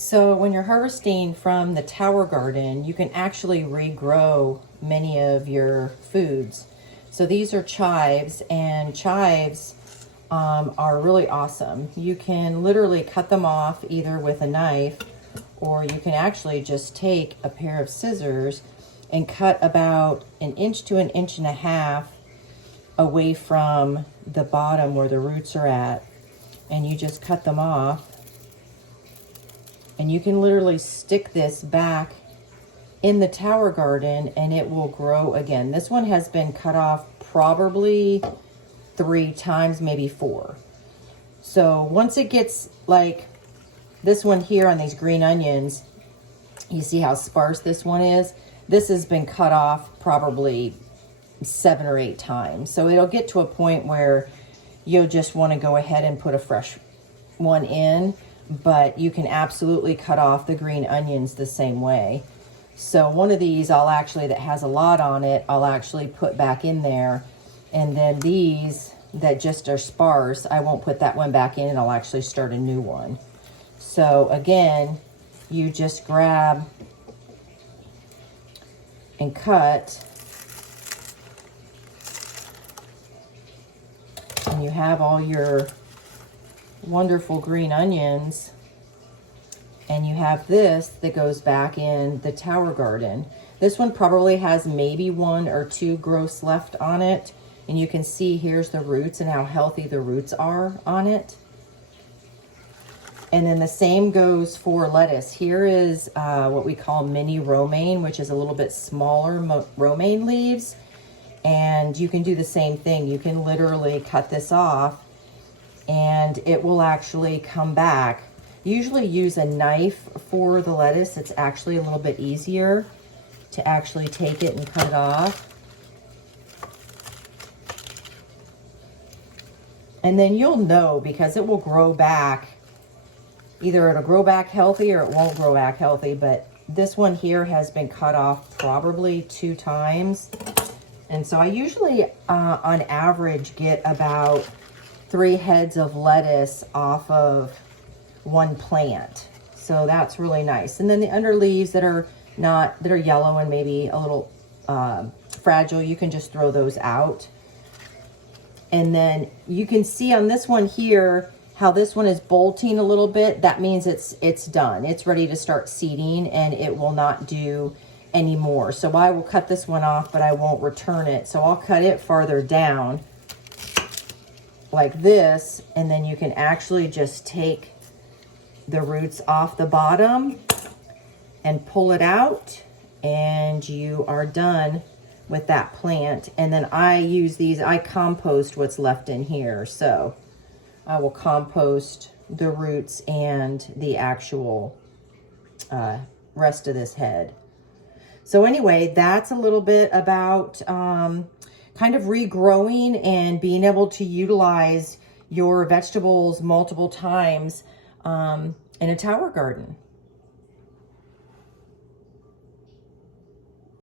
So when you're harvesting from the tower garden, you can actually regrow many of your foods. So these are chives, and chives are really awesome. You can literally cut them off either with a knife, or you can actually just take a pair of scissors and cut about 1 to 1.5 inches away from the bottom where the roots are at. And you just cut them off. And you can literally stick this back in the tower garden and it will grow again. This one has been cut off probably 3 times, maybe 4. So once it gets like this one here on these green onions, you see how sparse this one is? This has been cut off probably 7 or 8 times. So it'll get to a point where you'll just want to go ahead and put a fresh one in, but you can absolutely cut off the green onions the same way. So one of these that has a lot on it, I'll actually put back in there. And then these that just are sparse, I won't put that one back in, and I'll actually start a new one. So again, you just grab and cut, and you have all your wonderful green onions, and you have this that goes back in the tower garden. This one probably has maybe 1 or 2 growths left on it, and you can see here's the roots and how healthy the roots are on it. And then the same goes for lettuce. Here is what we call mini romaine, which is a little bit smaller romaine leaves. And you can do the same thing. You can literally cut this off and it will actually come back. Usually use a knife for the lettuce. It's actually a little bit easier to actually take it and cut it off. And then you'll know, because it will grow back. Either it'll grow back healthy or it won't grow back healthy, but this one here has been cut off probably 2 times. And so I usually, on average, get about 3 heads of lettuce off of 1 plant. So that's really nice. And then the underleaves that are yellow and maybe a little fragile, you can just throw those out. And then you can see on this one here how this one is bolting a little bit. That means it's done. It's ready to start seeding, and it will not do anymore. So I will cut this one off, but I won't return it. So I'll cut it farther down like this, and then you can actually just take the roots off the bottom and pull it out, and you are done with that plant. And then I use these, I compost what's left in here. So I will compost the roots and the actual rest of this head. So anyway, that's a little bit about kind of regrowing and being able to utilize your vegetables multiple times in a tower garden.